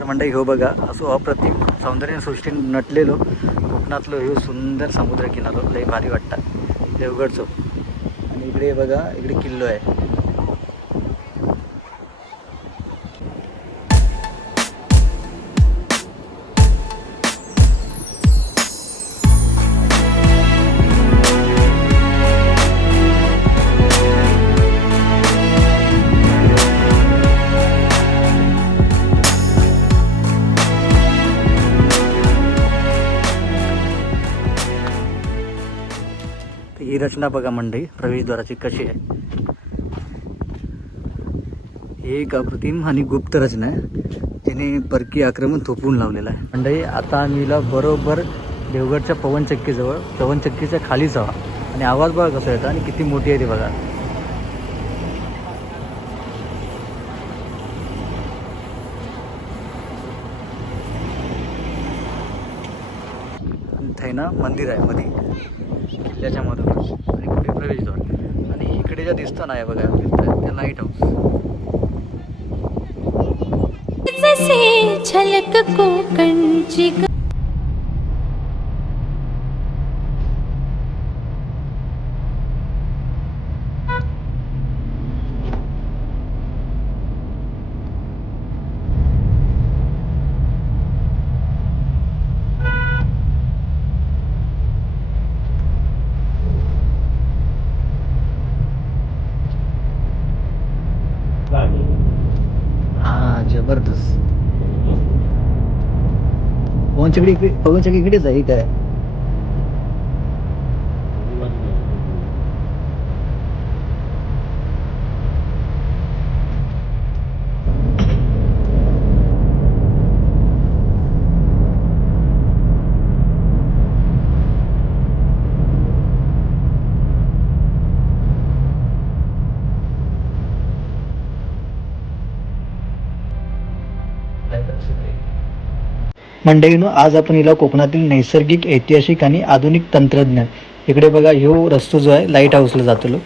तर मंडळी हो बघा असो अप्रतिम सौंदर्य सृष्टी नटलेलो कोकणातलो ह्यो सुंदर समुद्र किनारो लय भारी वाटतात देवगडचो. आणि इकडे बघा इकडे किल्लो आहे. ही रचना बघा मंडळी प्रवेशद्वाराची कशी आहे. ही एक अप्रतिम आणि गुप्त रचना आहे जिने परकीय आक्रमण थोपवून लावलेलं आहे. मंडळी आता आम्ही बरोबर देवगडच्या पवनचक्कीजवळ पवनचक्कीच्या खाली जावा आणि आवाज बघा कसा येतो आणि किती मोठी आहे ते बघा. इथे ना मंदिर आहे मध्ये किल्ल्याच्या मधून आणि कुठे प्रवेशद्वार आणि इकडे ज्या दिसतं ना बघा दिसतं ते लाईट हाऊस. झलक कोकणची जबरदस्त. पवनचक्की इकडेच आहे काय. मंडळीनो आज आपण हिला कोकणातील नैसर्गिक ऐतिहासिक आणि आधुनिक तंत्रज्ञान इकडे बघा ह्यो रस्तो जो आहे लाईट हाऊसला जातलो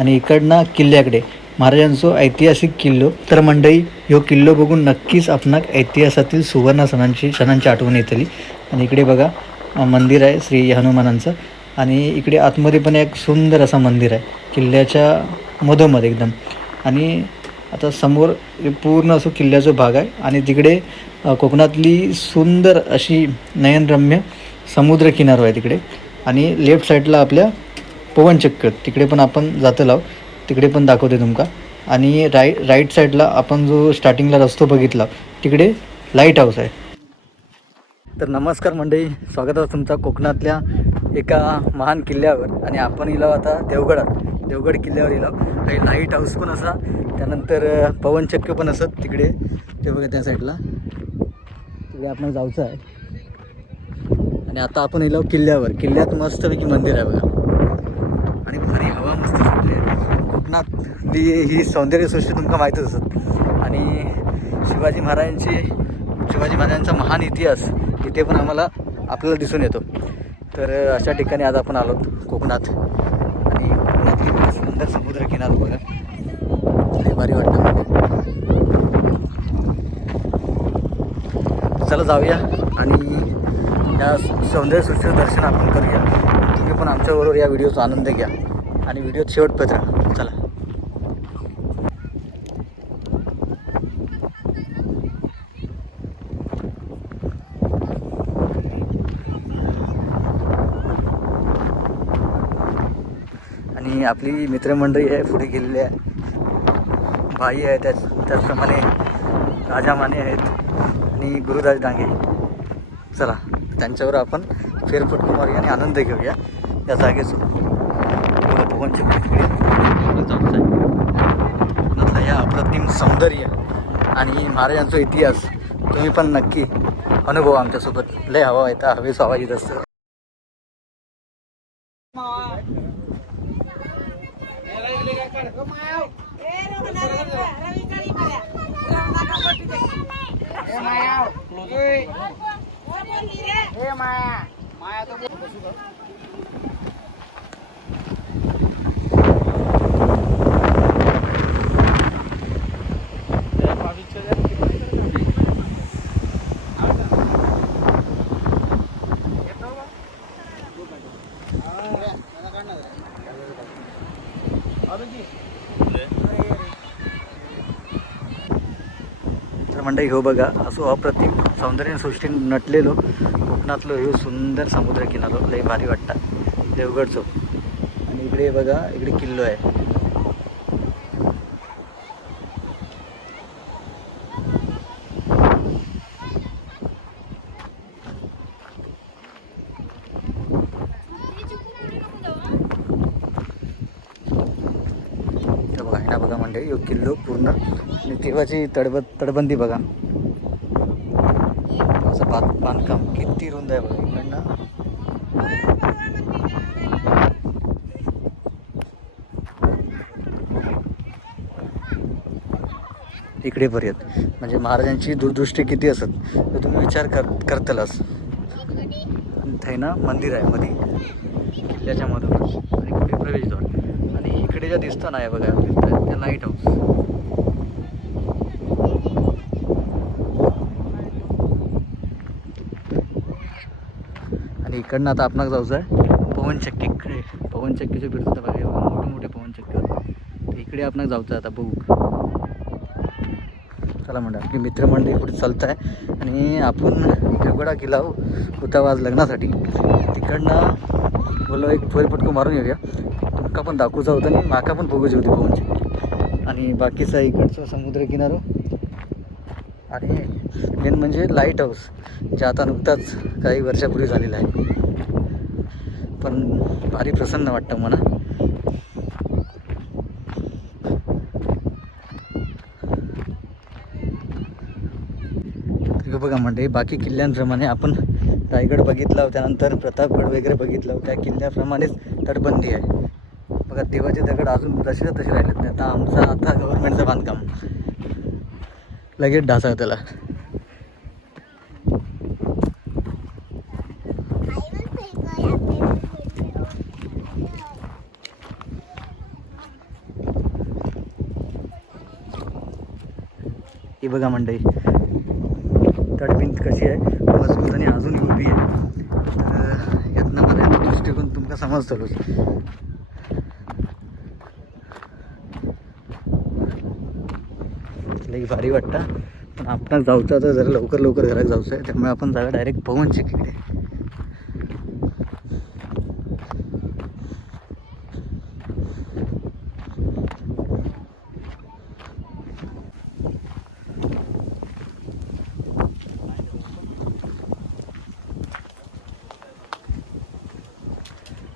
आणि इकडनं किल्ल्याकडे महाराजांचो ऐतिहासिक किल्लो. तर मंडळी ह्यो किल्लो बघून नक्कीच आपणाक इतिहासातील सुवर्ण सणांची आठवण येतली. आणि इकडे बघा मंदिर आहे श्री हनुमानांचं आणि इकडे आतमध्ये पण एक सुंदर असं मंदिर आहे किल्ल्याच्या मधोमध एकदम. आणि आता समोर पूर्ण असं किल्ल्याचा भाग आहे आणि तिकडे कोकणातली सुंदर अशी नयनरम्य समुद्र किनारो आहे तिकडे. आणि लेफ्ट साईडला आपल्या पवनचक्की तिकडे पण आपण जातो लाव तिकडे पण दाखवते तुमका. आणि राईट साईडला आपण जो स्टार्टिंगला रस्तो बघितला तिकडे लाईट हाऊस आहे. तर नमस्कार मंडळी, स्वागत आहे तुमचा कोकणातल्या एका महान किल्ल्यावर. आणि आपण इलो आता देवगड किल्ल्यावर इलो. काही लाईट हाऊस पण असा, त्यानंतर पवनचक्की पण असत तिकडे ते बघा त्या साईडला तिकडे आपण जायचं आहे. आणि आता आपण इलो किल्ल्यात मस्तपैकी मंदिर आहे बघा आणि भारी हवा मस्त सुटली आहे. कोकणातली ही सौंदर्यसृष्टी तुमका माहीतच असत. आणि शिवाजी महाराजांचा महान इतिहास इथे पण आपल्याला दिसून येतो. तर अशा ठिकाणी आज आपण आलो कोकणात आणि कोकणातली सुंदर समुद्र किनारा बघा लय भारी वाटतं म्हणजे. चला जाऊया आणि या सौंदर्यसृष्टीचं दर्शन आपण करूया. तुम्ही पण आमच्याबरोबर या व्हिडिओचा आनंद घ्या आणि व्हिडिओत शेवटपर्यंत राहा. चला. आणि आपली मित्रमंडळी आहे पुढे गेलेली आहे. भाई आहे त्याचप्रमाणे राजा माने आहेत आणि गुरुदास डांगे. चला त्यांच्यावर आपण फेरफटका मारूया आणि आनंद घेऊया या जागेचं. पवनचक्की या अप्रतिम सौंदर्य आणि महाराजांचा इतिहास तुम्ही पण नक्की अनुभव आमच्यासोबत. लय हवा येता हवेचा आवाज येत असतं. मंडळी हो बघा असो अप्रतिम सौंदर्य सृष्टी नटलेलो कोकणातलो ह्यो सुंदर समुद्र किनारो लय भारी वाटता देवगडचो. आणि इकडे बघा इकडे किल्लो आहे. बघा म्हणजे यो किल्लो पूर्ण आणि तेव्हाची तडबंदी बघा. असं बांधकाम किती रुंद आहे बघा इकडनं. इकडे पर्यंत म्हणजे महाराजांची दूरदृष्टी किती असत तर तुम्ही विचार करतलाच. इथे ना मंदिर आहे मध्ये किल्ल्याच्या मधूनच आणि पुढे प्रवेशद्वार आणि इकडे ज्या दिसतं नाही बघा त्या लाईट हाऊस. आणि इकडनं आता आपणाक जाऊचं आहे पवनचक्कीकडे. पवनचक्कीचे फिरतं बघा मोठे मोठे पवनचक्की होते इकडे आपणाक जाऊचं आता बघू. चला म्हणा आपली मित्रमंडळी पुढे चालत आहे आणि आपण देवगडा किल्ला होता आज लग्नासाठी. तिकडनं बोललो एक फेरफटको मारून येऊया तुमका पण दाखवूचा होता आणि माका पण बघूची होती पवनचक्की. आणि बाकीचा इकडचं समुद्र किनारो आणि मेन म्हणजे लाईट हाऊस जे आता नुकताच काही वर्षापूर्वी झालेला आहे. पण भारी प्रसन्न वाटतं मला. बघा म्हणजे बाकी किल्ल्यांप्रमाणे आपण रायगड बघितला त्यानंतर प्रतापगड वगैरे बघितलं त्या किल्ल्याप्रमाणेच तटबंदी आहे बघा. देवाचे दगड अजून तसे राहिलेत नाही. आता गव्हर्नमेंटचं बांधकाम लगेच ढासा त्याला. ही बघा मंडई तडबिंत कशी आहे मजबूत आणि अजून उभी आहे. तर यातनं मला दृष्टिकोन तुमका समजतलोच. लई भारी वाटतं पण आपण जाऊचं तर जरा लवकर घरात जाऊचं आहे त्यामुळे आपण जाऊया डायरेक्ट पवनचक्कीकडे.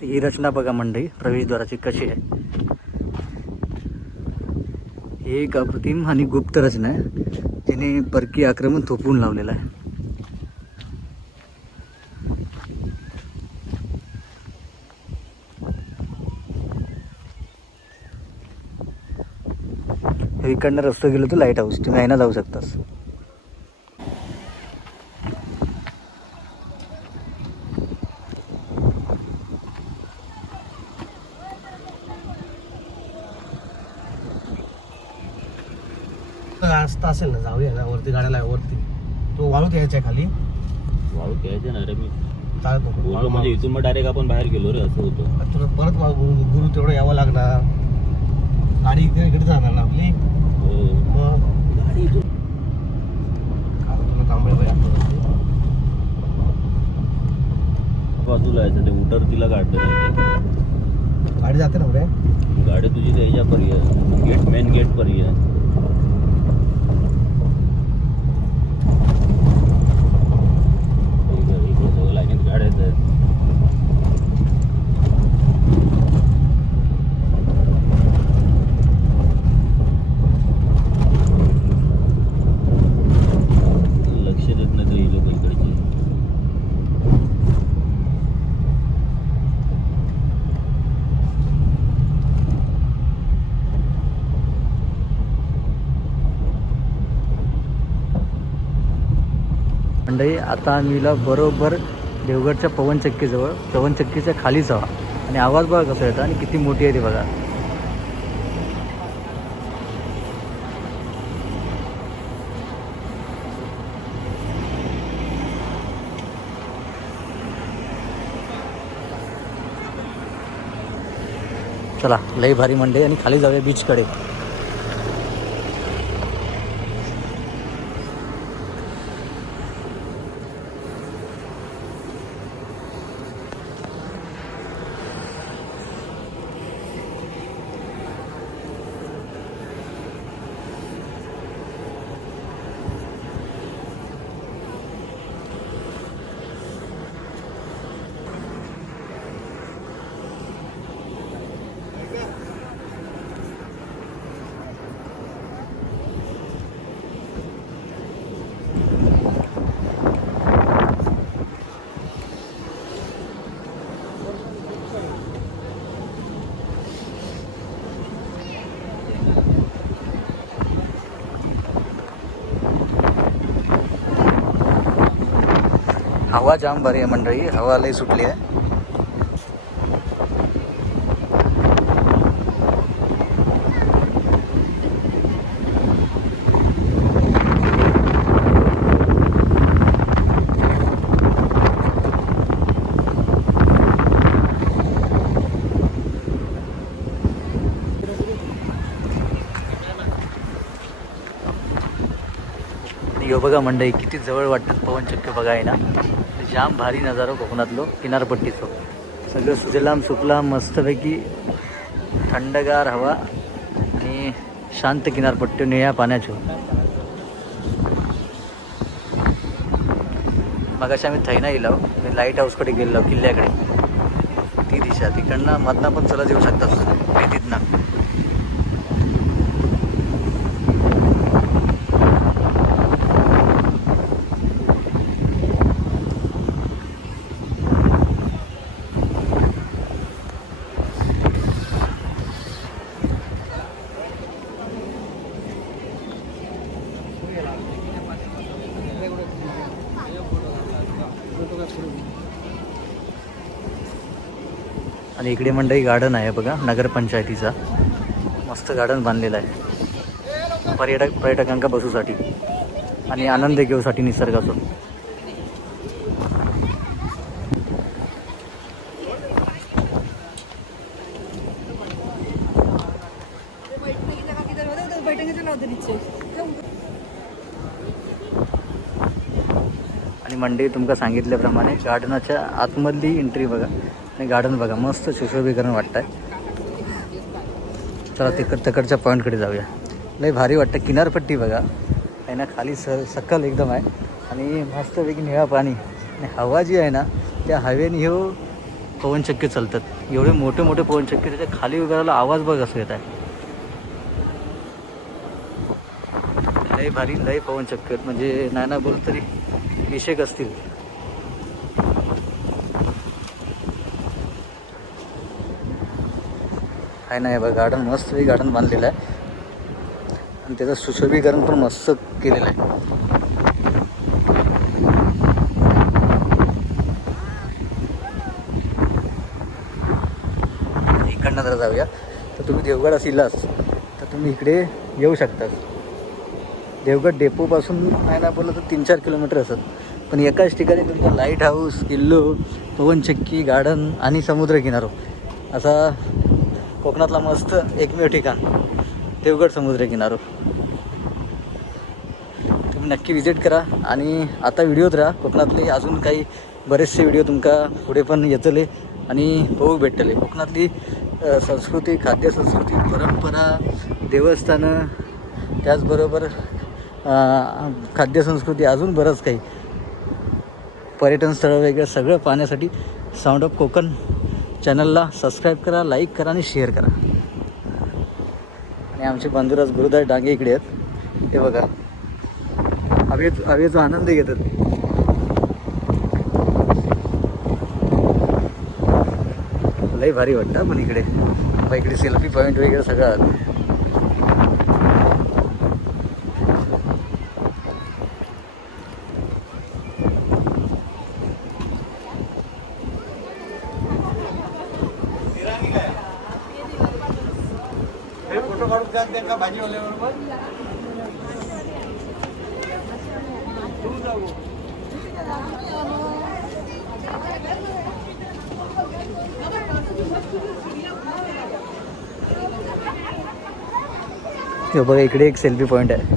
ही रचना बघा मंडई प्रवेशद्वाराची कशी आहे. ही एक अप्रतिम आणि गुप्त रचना आहे जिने परकीय आक्रमण थोपवून लावलेलं आहे. इकडनं रस्ता गेलो तर लाईट हाऊस तुम्ही आहे ना जाऊ शकतास. रस्ता असेल ना जाऊया ना वरती गाड्याला वरती तो वाळूत यायच्या खाली. वाळूत यायचं ना रे मी चालत नको बोललो म्हणजे इथून मग डायरेक्ट आपण बाहेर गेलो रे असं होतं. तुला परत गुरु तेवढं यावं लागणार. गाडी इकडे जाणार ना आपली. मग गाडी इथून तुला तांबळे बाजूला यायचं ते उतरतीला काढतं. गाडी जाते ना रे. गाडी तुझी त्या ह्याच्यापर्यंत गेट मेन गेट पर्यंत. लाईनीत गाड्या आहेत. लक्ष देत नाही तर ही लोक इकडची. मंडळी आता आम्ही बरोबर देवगडच्या पवनचक्कीजवळ पवनचक्कीच्या खाली जावा आणि आवाज बघा कसा येतं आणि किती मोठी आहे ती बघा. चला लई भारी मंडई आणि खाली जाऊया बीचकडे. हवा जाम भारी आहे मंडळी, हवा लई सुटली आहे. यो बघा मंडई किती जवळ वाटतात पवनचक्की बघा आहे ना. जाम भारी नजारा कोकणातलो किनारपट्टीचो. सगळं सुजलाम सुफलाम मस्तपैकी थंडगार हवा आणि शांत किनारपट्टी निळ्या पाण्याचो. मगाशी आम्ही थैना येलो, मी लाईट हाऊसकडे गेलो किल्ल्याकडे. ती दिशा तिकडनं मधनं पण चला येऊ शकतात तिथनं. आणि इकडे मंडई गार्डन आहे बघा नगरपंचायतीचा. मस्त गार्डन बांधलेलं आहे पर्यटकांका बसूसाठी आणि आनंद घेऊसाठी निसर्गाचा. आणि मंडई तुमका सांगितल्याप्रमाणे गार्डनाच्या आतमधली एंट्री बघा आणि गार्डन बघा मस्त सुशोभीकरण वाटतंय. चला तिकडच्या पॉईंटकडे जाऊया. लय भारी वाटतं. किनारपट्टी बघा आहे ना, खाली सकल एकदम आहे आणि मस्तपैकी निळा पाणी आणि हवा जी आहे ना त्या हवेने हे पवनचक्की चालतात. एवढे मोठे मोठे पवनचक्की त्याच्या खाली उभ्याला आवाज बघ असं येत आहे. लय भारी लय पवनचक्की आहेत म्हणजे नाही ना बोल तरी 20 असतील. आहे ना, हे बघा गार्डन मस्त गार्डन बांधलेलं आहे आणि त्याचं सुशोभीकरण पण मस्त केलेलं आहे. इकडनं जरा जाऊया. तर तुम्ही देवगड असिलास तर तुम्ही इकडे येऊ शकता. देवगड डेपोपासून नाही ना बोललं तर 3-4 किलोमीटर असत. पण एकाच ठिकाणी तुमचा लाईट हाऊस, किल्लो, पवनचक्की, गार्डन आणि समुद्रकिनारो असा कोकणातला मस्त एकमेव ठिकाण देवगड समुद्रकिनारो. तुम्ही नक्की विजिट करा. आणि आता व्हिडिओत राहा. कोकणातले अजून काही बरेचसे व्हिडिओ तुमका पुढे पण येतले आणि बघू भेटले. कोकणातली संस्कृती, खाद्यसंस्कृती, परंपरा, देवस्थानं, त्याचबरोबर खाद्यसंस्कृती, अजून बरंच काही पर्यटन स्थळं वगैरे सगळं पाहण्यासाठी साऊंड ऑफ कोकण चॅनलला सबस्क्राईब करा, लाईक करा आणि शेअर करा. आणि आमचे बंधुराज गुरुदास डांगे इकडे आहेत. ते बघा हवेचा आनंद घेतात. लई भारी वाटतं. पण इकडे सेल्फी पॉईंट वगैरे सगळं. भाजीवाल्याबरोबर बघा इकडे एक सेल्फी पॉईंट आहे.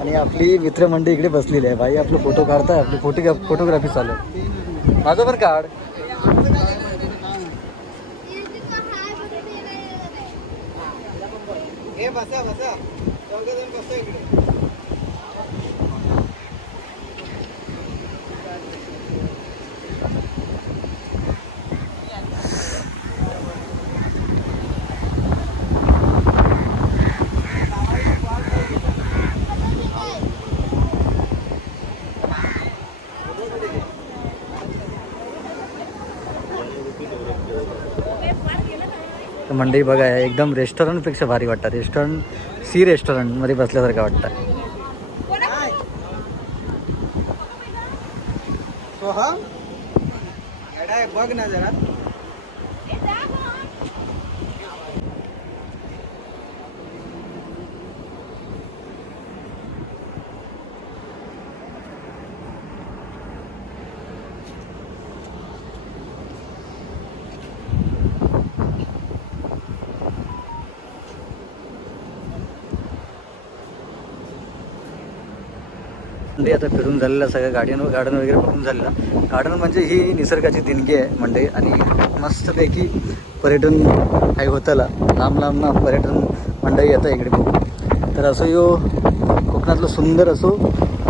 आणि आपली मित्रमंडळी इकडे बसलेली आहे. भाई आपलं फोटो काढताय, आपली फोटोग्राफी चालू आहे. माझं पण काढ. बसा चौघजण बसा इकडे. मंडई बघा एकदम रेस्टॉरंटपेक्षा भारी वाटतं. सी रेस्टॉरंटमध्ये बसल्यासारखं वाटतं. हा बघ ना जरा मंडई आता फिरून झालेलं सगळं गार्डन वगैरे बघून झालेलं. गार्डन म्हणजे ही निसर्गाची देणगी आहे मंडई आणि मस्तपैकी पर्यटन आहे होताला लांब ना पर्यटन मंडई येतं इकडे बघून. तर असं यो कोकणातलं सुंदर असो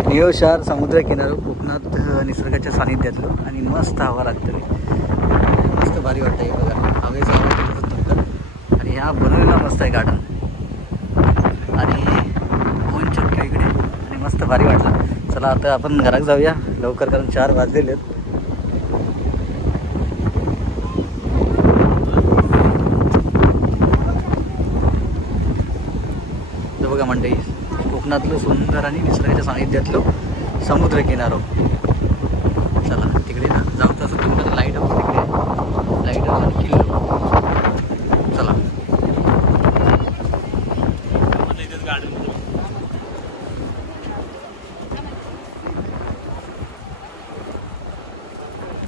नियो शहर समुद्र किनारा कोकणात निसर्गाच्या सानिध्यातलं आणि मस्त हवा लागते मस्त भारी वाटतं आहे बघा हवेचा आवाज तुमचा आणि ह्या बनवलेला मस्त आहे गार्डन आणि ऊन चक्की इकडे आणि मस्त भारी वाटलं. चला आता आपण घरात जाऊया लवकर कारण 4 वाजलेले आहेत. बघा मंडई कोकणातलं सुंदर आणि निसर्गाच्या सानिध्यातलं समुद्र किनारो. चला तिकडे जाऊ तसं तुमचं लाईट हाऊस तिकडे लाईट हाऊस आणि किल्लो. चला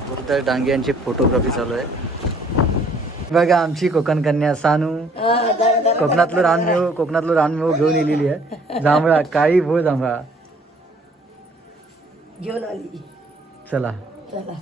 गुरुदास डांगे यांची फोटोग्राफी चालू आहे. बघा आमची कोकण कन्या सानू कोकणातलं रानमेव घेऊन येलेली आहे. जांभळा काळी भोळ जांभळा घेऊन आली. चला चला